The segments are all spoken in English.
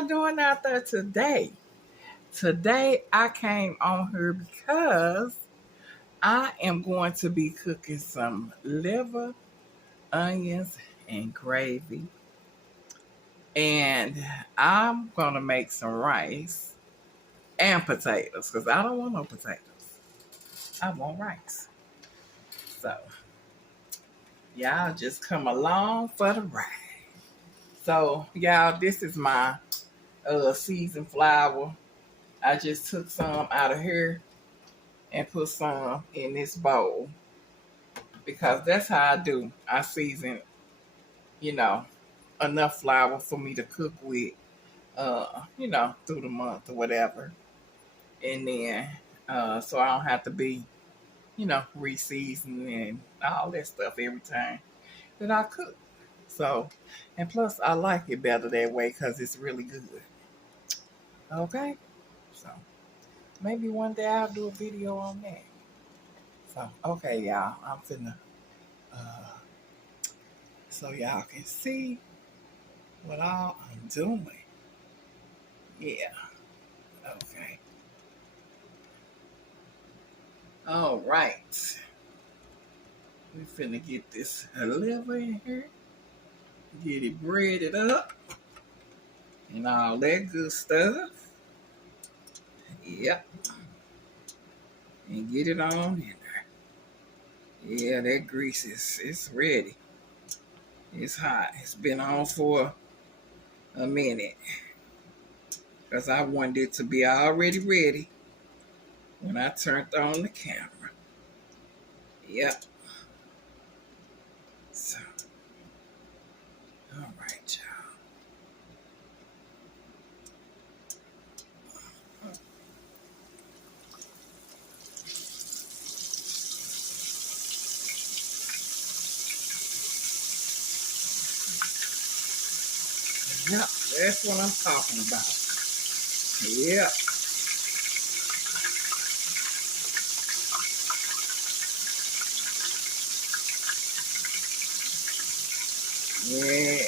y'all doing out there today? Today I came on here because I am going to be cooking some liver, onions, and gravy. And I'm going to make some rice and potatoes because I don't want no potatoes. I want rice. So, y'all just come along for the ride. So, y'all, this is my seasoned flour. I just took some out of here and put some in this bowl because that's how I do. I season, you know, enough flour for me to cook with, through the month or whatever. And then, so I don't have to be, re-seasoning and all that stuff every time that I cook. So, and plus I like it better that way because it's really good. Okay? So, maybe one day I'll do a video on that. So, okay, y'all, I'm finna, uh, so y'all can see what all I'm doing. Yeah, okay. All right. We finna get this liver in here, get it breaded up, and all that good stuff. Yep. And get it on in there. Yeah, that grease it's ready. It's hot. It's been on for a minute. Because I wanted it to be already ready when I turned on the camera. Yep. So, all right, y'all. Yep, that's what I'm talking about. Yep. Yeah.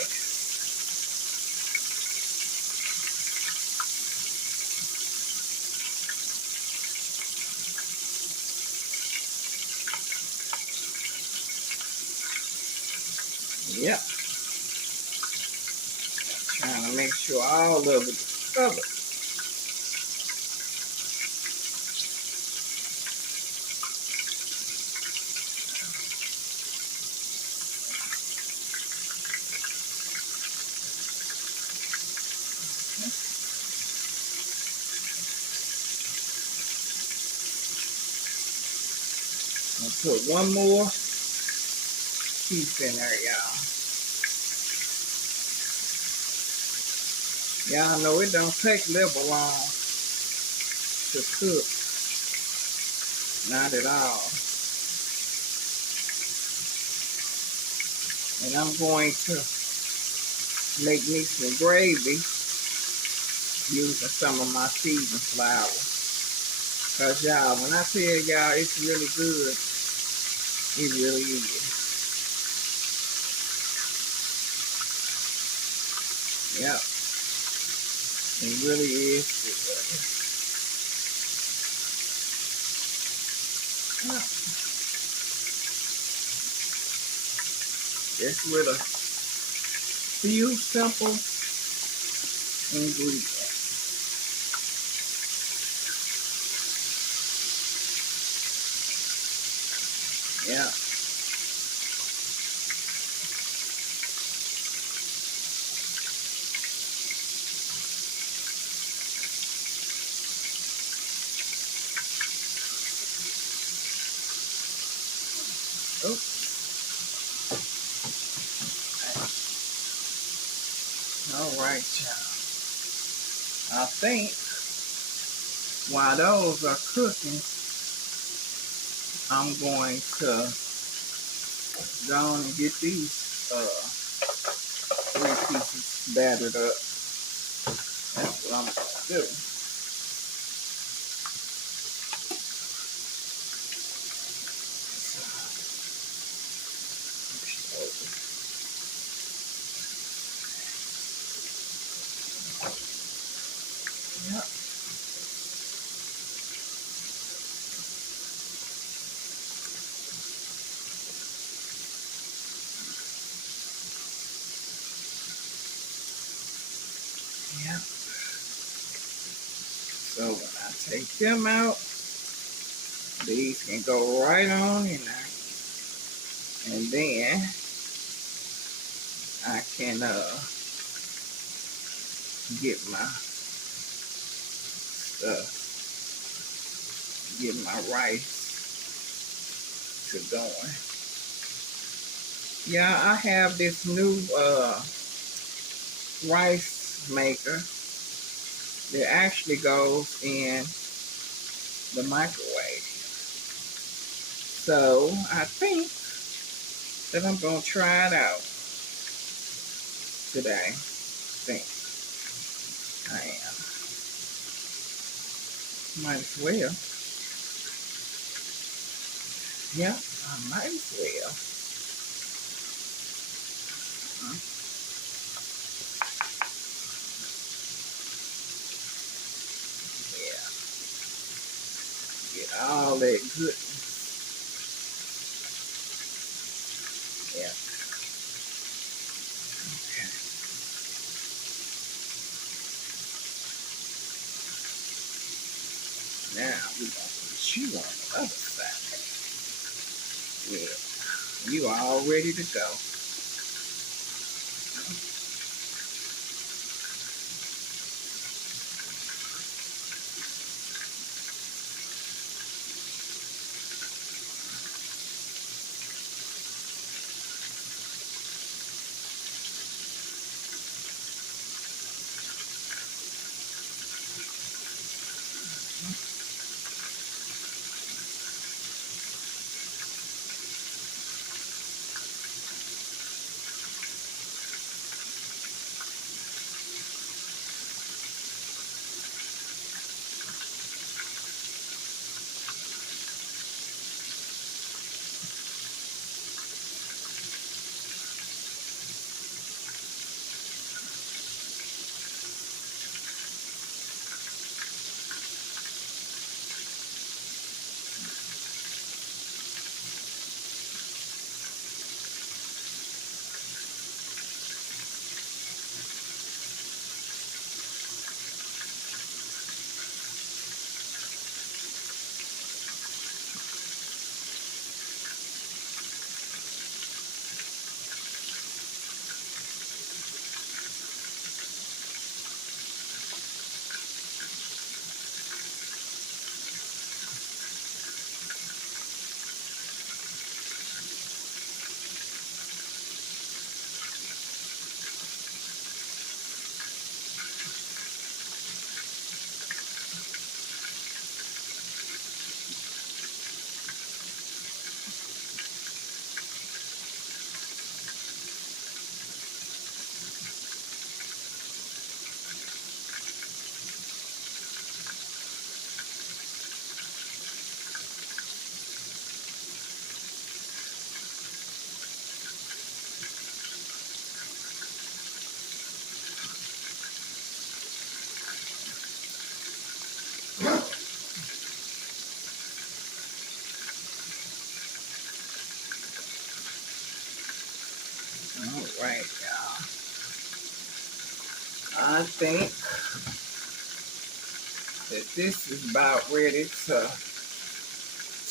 Yep. Trying to make sure all of it is covered. I'll put one more piece in there, y'all. Y'all know it don't take liver long to cook. Not at all. And I'm going to make me some gravy using some of my seasoned flour. Because y'all, when I tell y'all it's really good, it really is. Yep. It really is good. Yep. Just with a few simple ingredients. Yeah. Oh. All right, y'all. I think while those are cooking, I'm going to go on and get these 3 pieces battered up. That's what I'm going to do. Yeah. So when I take them out, these can go right on in there. And then I can get my stuff, get my rice to going. Yeah, I have this new rice maker that actually goes in the microwave. So I think that I'm gonna try it out today. I think I am. Might as well. Yeah, I might as well. Yeah, get all that good. Yeah. Okay. Now we're gonna put you on the other side. Yeah, you are all ready to go. All right, y'all. I think that this is about ready to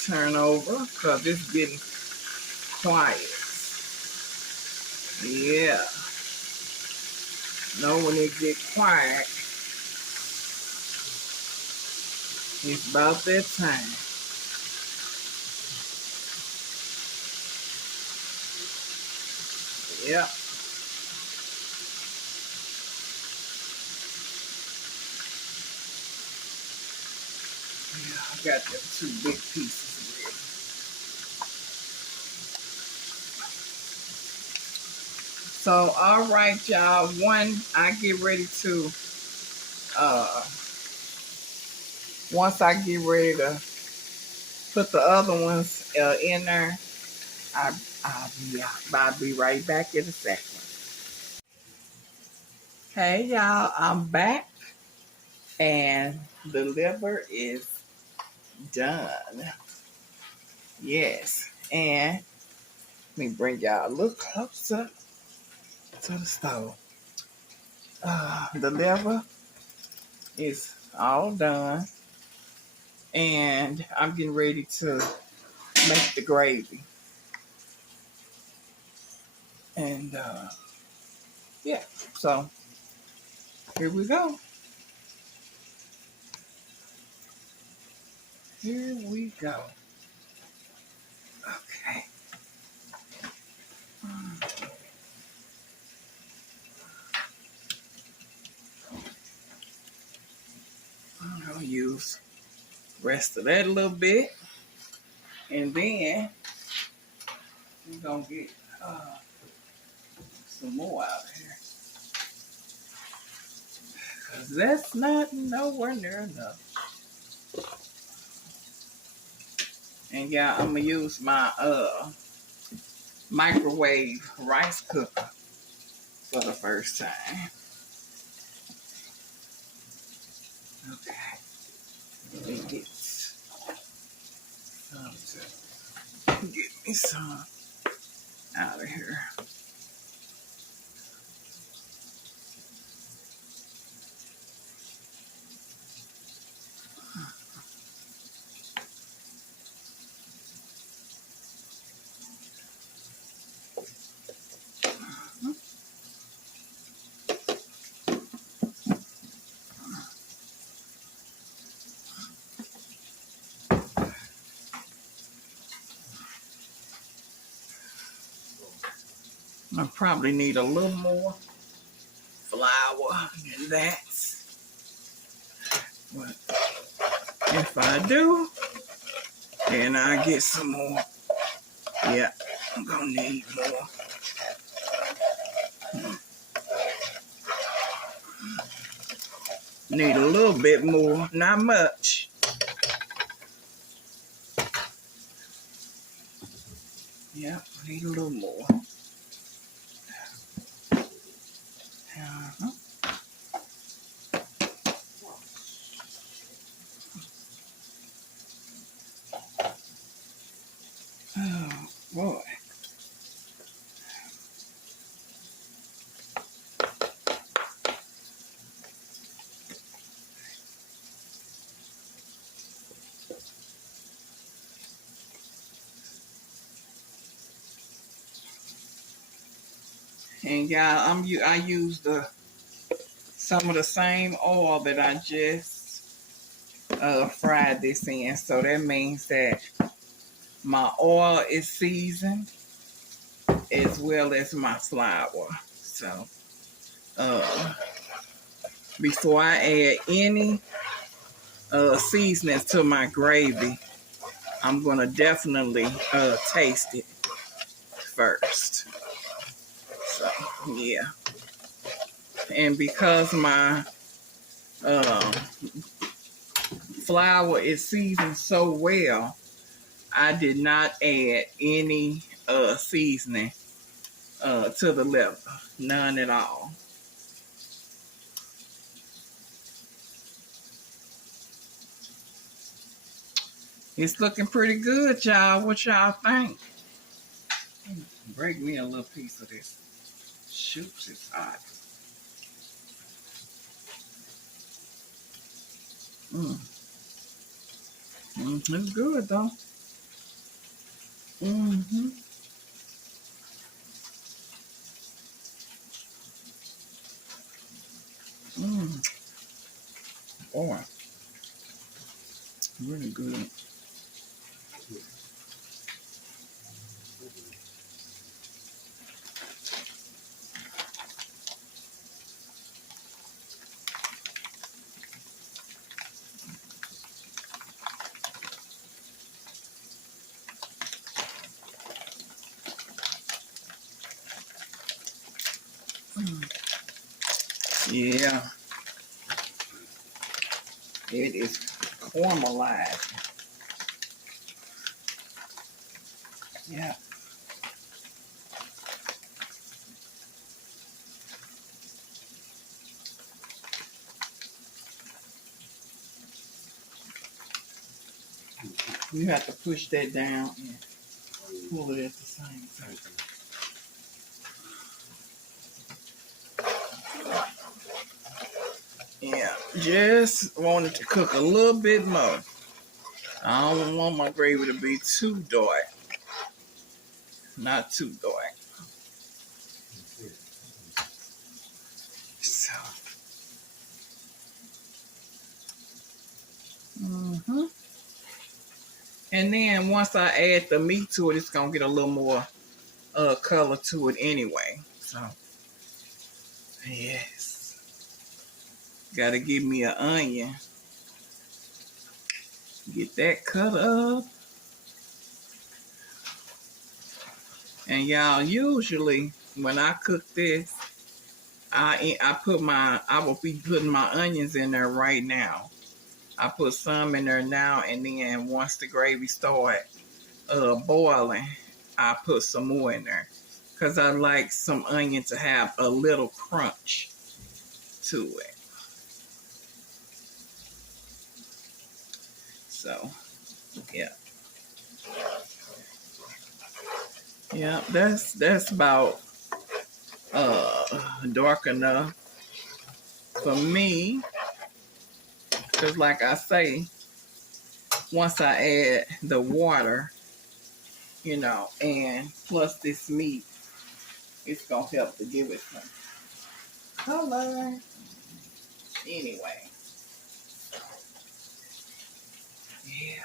turn over because it's getting quiet. Yeah. Know when it get quiet, it's about that time. Yep. Yeah, I got them two big pieces ready. So, all right, y'all. One, I get ready to, uh, once I get ready to put the other ones in there, I, I'll be right back in a second. Hey, y'all, I'm back and the liver is done. Yes. And let me bring y'all a little closer to the stove. The liver is all done, and I'm getting ready to make the gravy. And yeah, so here we go. Here we go. Okay. I'll use the rest of that a little bit. And then we're going to get some more out of here. Because that's not nowhere near enough. And yeah, I'm going to use my microwave rice cooker for the first time. Okay. Let me get me some out of here. I probably need a little more flour than that. But if I do, then I get some more. Yeah, I'm gonna need more. Need a little bit more, not much. Yeah, need a little more. Uh-huh. Oh, boy. And y'all, I use some of the same oil that I just fried this in. So that means that my oil is seasoned as well as my flour. So before I add any seasonings to my gravy, I'm gonna definitely taste it first. So yeah, and because my flour is seasoned so well, I did not add any seasoning to the liver, none at all. It's looking pretty good, y'all. What y'all think? Break me a little piece of this. Shoots, it's hot. It's good though. Mm-hmm. Boy, really good. Yeah, it is caramelized. Yeah. You have to push that down and pull it at the same time. Yeah, just wanted to cook a little bit more. I don't want my gravy to be too dark. Not too dark. So, and then once I add the meat to it, it's gonna get a little more color to it anyway. So, yes, gotta give me an onion. Get that cut up. And y'all, usually when I cook this, I will be putting my onions in there right now. I put some in there now, and then once the gravy start boiling, I put some more in there because I like some onion to have a little crunch to it. So, yeah, yeah, that's about dark enough for me. Because like I say, once I add the water, and plus this meat, it's going to help to give it some color. Anyway, yeah.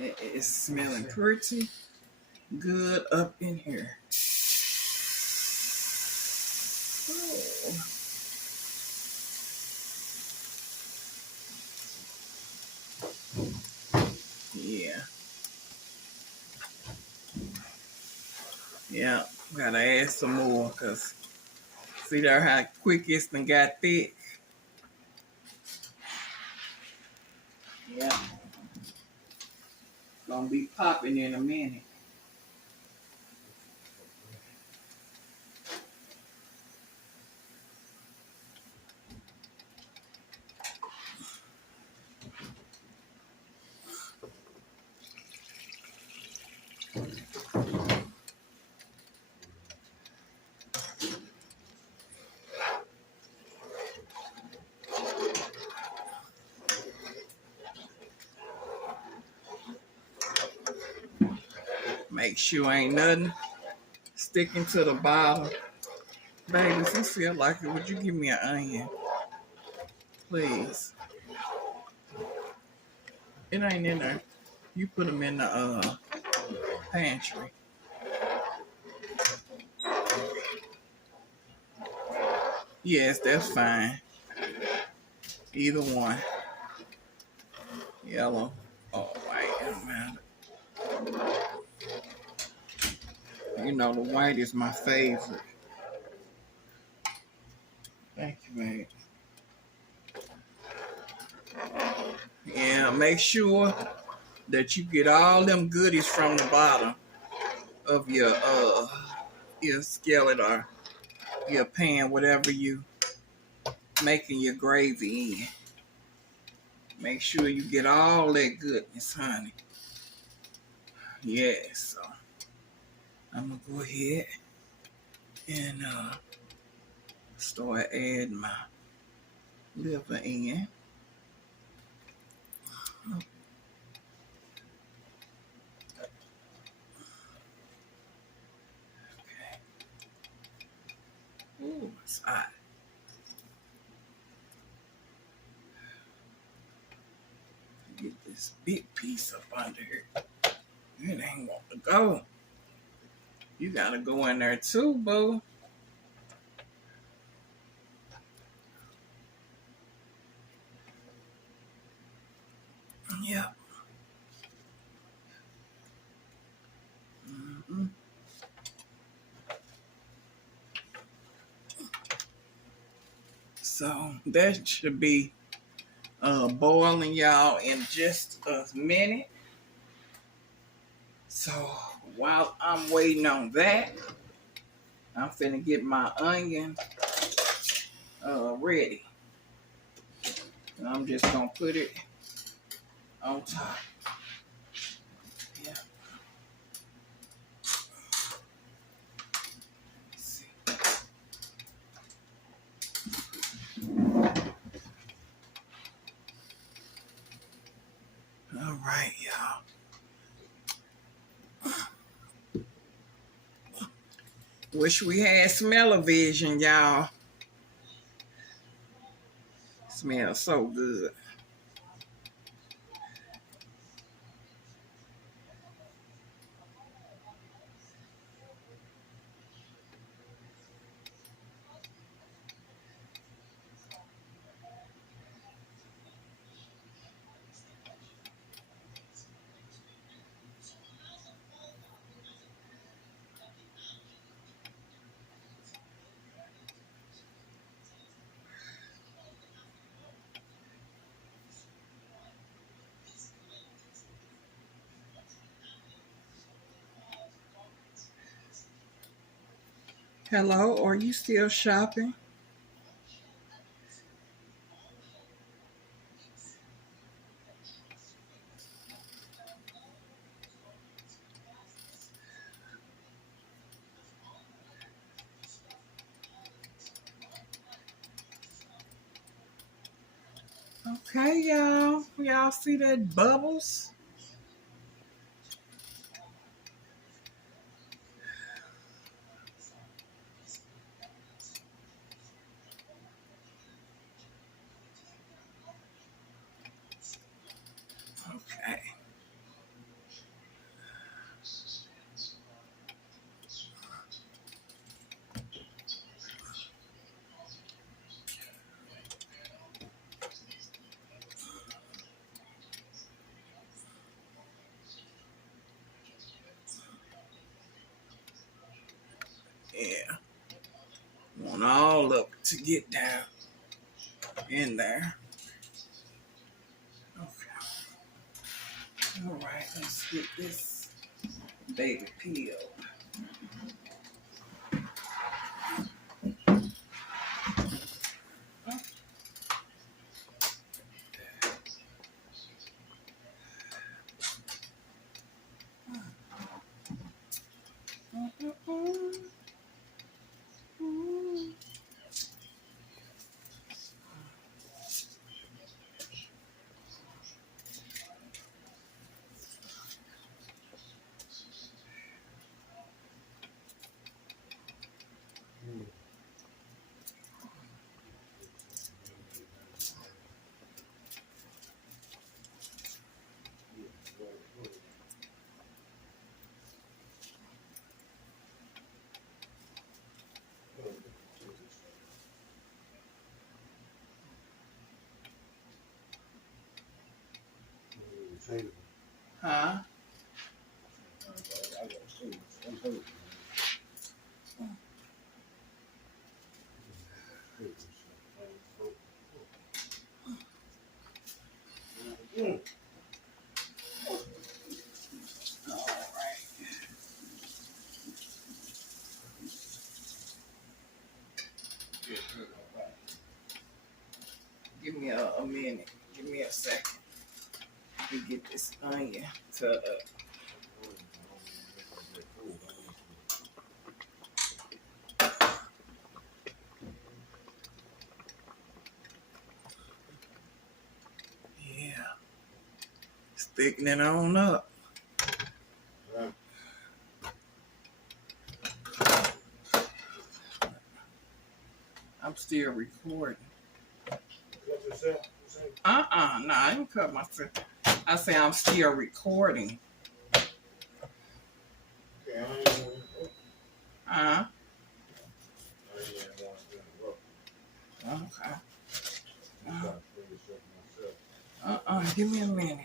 It is smelling pretty good up in here. Oh. Yeah. Yeah. Gotta add some more because see there how quick it's done got thick. Yeah. Gonna be popping in a minute. Make sure ain't nothing sticking to the bottom. Baby, if you feel like it, would you give me an onion? Please. It ain't in there. You put them in the pantry. Yes, that's fine. Either one. Yellow or white, it don't matter. You know, the white is my favorite. Thank you, babe. Yeah, make sure that you get all them goodies from the bottom of your skillet or your pan, whatever you making your gravy in. Make sure you get all that goodness, honey. Yes, so I'm gonna go ahead and start adding my liver in. Okay. Ooh, it's hot. Get this big piece up under here. It ain't want to go. You gotta go in there too, boo. Yep. Mm-hmm. So that should be boiling, y'all, in just a minute. So while I'm waiting on that, I'm finna get my onion ready. And I'm just gonna put it on top. Yeah. All right, y'all. Wish we had smell-o-vision, y'all. Smells so good. Hello, are you still shopping? Okay, y'all. Y'all see that bubbles? Okay. Yeah. Want all of it to get down in there. Okay. All right, let's get this baby peeled. Huh? All right. Give me a minute. Give me a second to get this onion to yeah, it's thickening on up. I'm still recording. No, I didn't cut myself. I say I'm still recording. Uh, okay. Give me a minute.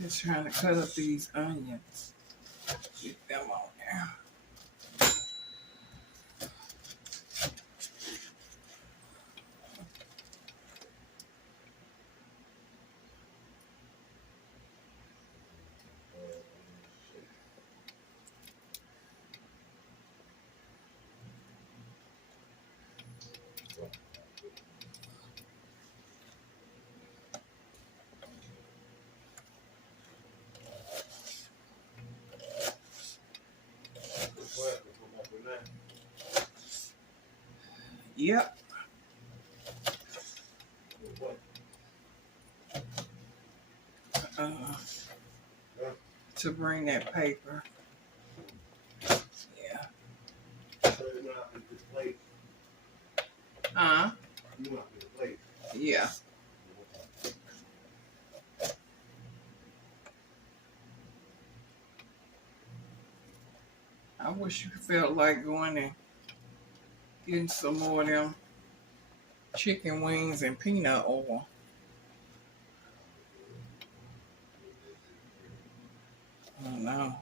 Just trying to cut up these onions. Get them on there. Yep. Uh, to bring that paper. Yeah. Yeah. I wish you felt like going and getting some more of them chicken wings and peanut oil. Oh no.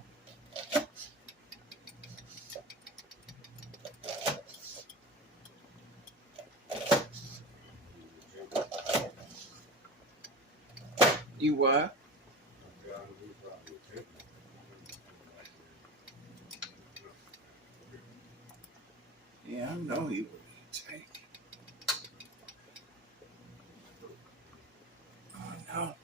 You what? Yeah, I know he would take. Oh no.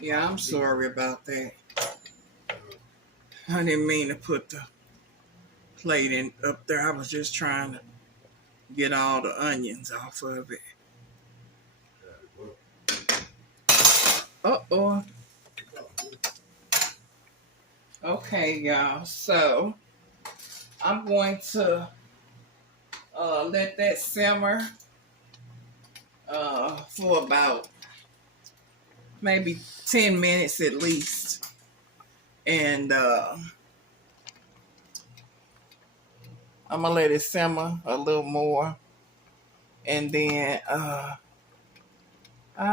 Yeah, I'm sorry about that. I didn't mean to put the plate in up there. I was just trying to get all the onions off of it. Uh-oh. Okay, y'all. So I'm going to let that simmer for about maybe 10 minutes at least. And I'm gonna let it simmer a little more. And then I'll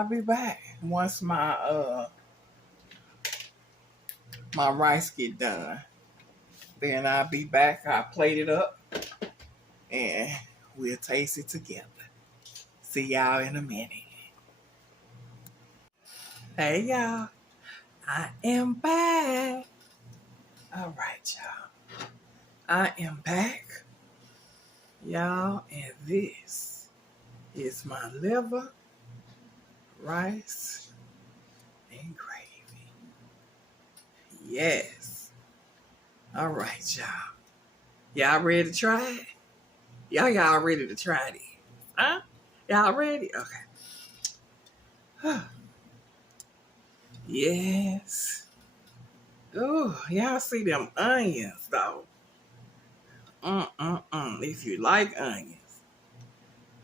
be back once my rice get done. Then I'll be back. I'll plate it up and we'll taste it together. See y'all in a minute. Hey y'all, I am back. All right, y'all. I am back, y'all, and this is my liver, rice, and gravy. Yes. All right, y'all. Y'all ready to try it? Y'all ready to try it? Huh? Y'all ready? Okay. Yes. Oh, y'all see them onions though. If you like onions.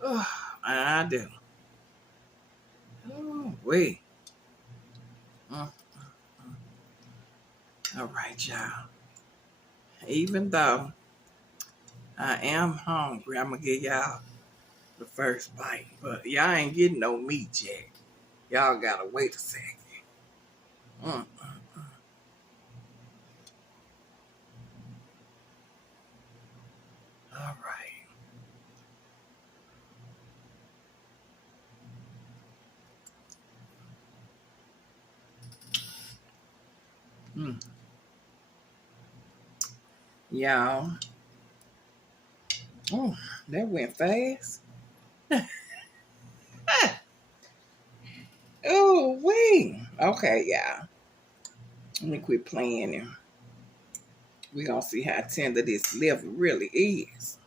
Oh, I do. Oh, wait. Mm. All right, y'all. Even though I am hungry, I'm gonna give y'all the first bite. But y'all ain't getting no meat yet. Y'all gotta wait a second. Mm. All right. Mm. Y'all. Oh, that went fast. Oh, wait. Okay, y'all. Let me quit playing and we're gonna see how tender this liver really is.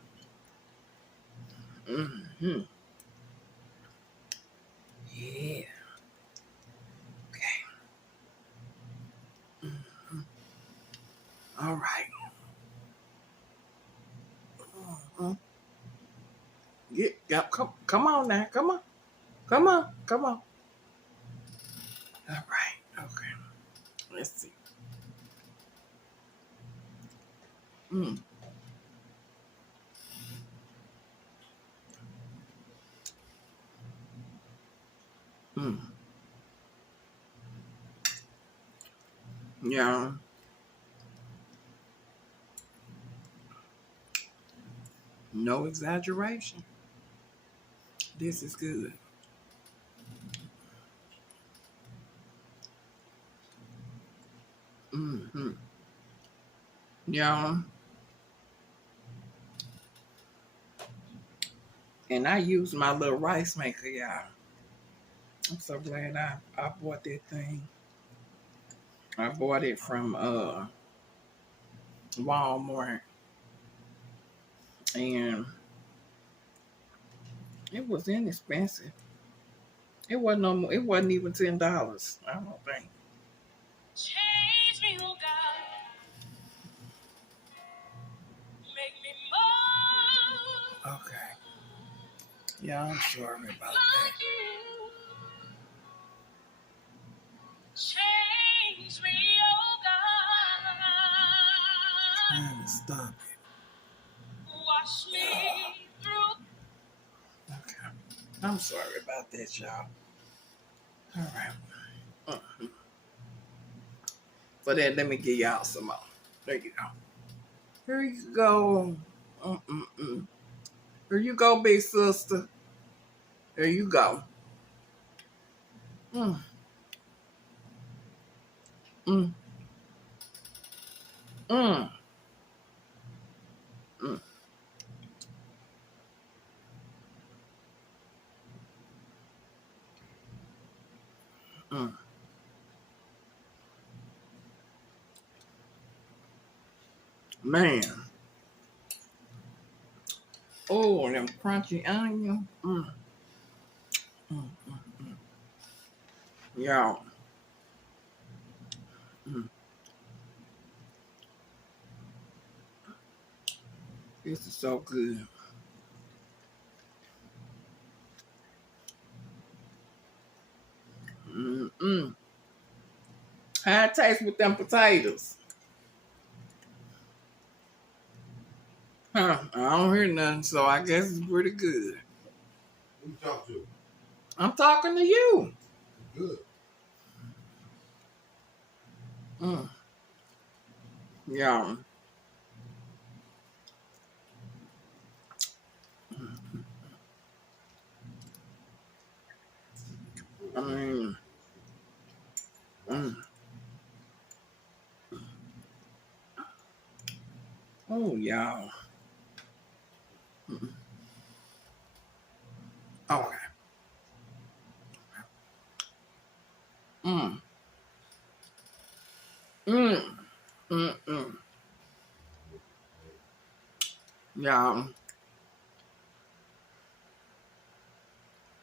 Mm-hmm. Yeah. Okay. Mm-hmm. All right. Mm-hmm. Yeah, come on now. Come on. Come on. Come on. All right. Okay. Let's see. Mm. Mm. Yeah. No exaggeration. This is good. Mm-hmm. Yeah. And I use my little rice maker, y'all. I'm so glad I bought that thing. I bought it from Walmart, and it was inexpensive. It wasn't no more, it wasn't even $10. I don't think. Change me, oh God. Make me more. Okay. Yeah, I'm sorry about that. Change me, oh God. Trying to stop it. Wash me through. Okay. I'm sorry about that, y'all. All right. For that, let me give y'all some more. There you go. Here you go. Here you go, big sister. There you go. Mm. Mm. Mm. Mm. Mm. Man. Oh, them crunchy onions. Mm. Mm. Mm. Y'all. Mm. This is so good. Mm-mm. How it tastes with them potatoes? Huh? I don't hear nothing, so I guess it's pretty good. Who you talk to? I'm talking to you. Good. Mm. Yeah. I mean, mm. Oh, y'all. Mm. Okay. Mm. Mm. Mm. Y'all.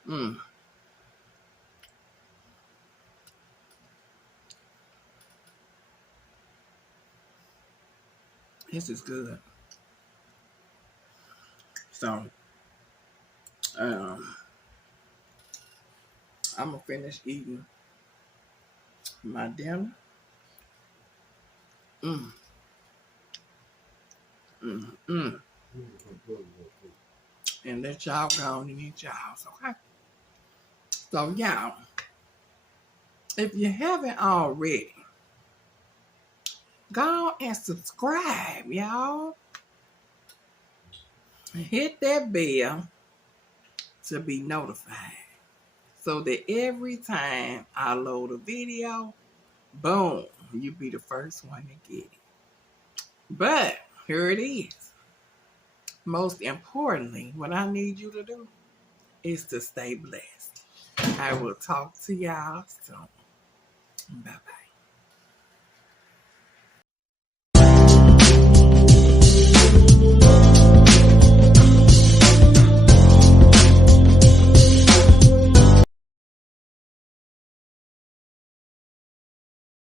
Mm. This is good. So, um, I'm gonna finish eating my dinner. Mm. Mm. Mm. And let y'all go and eat y'all's, okay? So, y'all, if you haven't already, go and subscribe, y'all. Hit that bell to be notified so that every time I load a video, boom, you be the first one to get it. But here it is. Most importantly, what I need you to do is to stay blessed. I will talk to y'all soon. Bye-bye.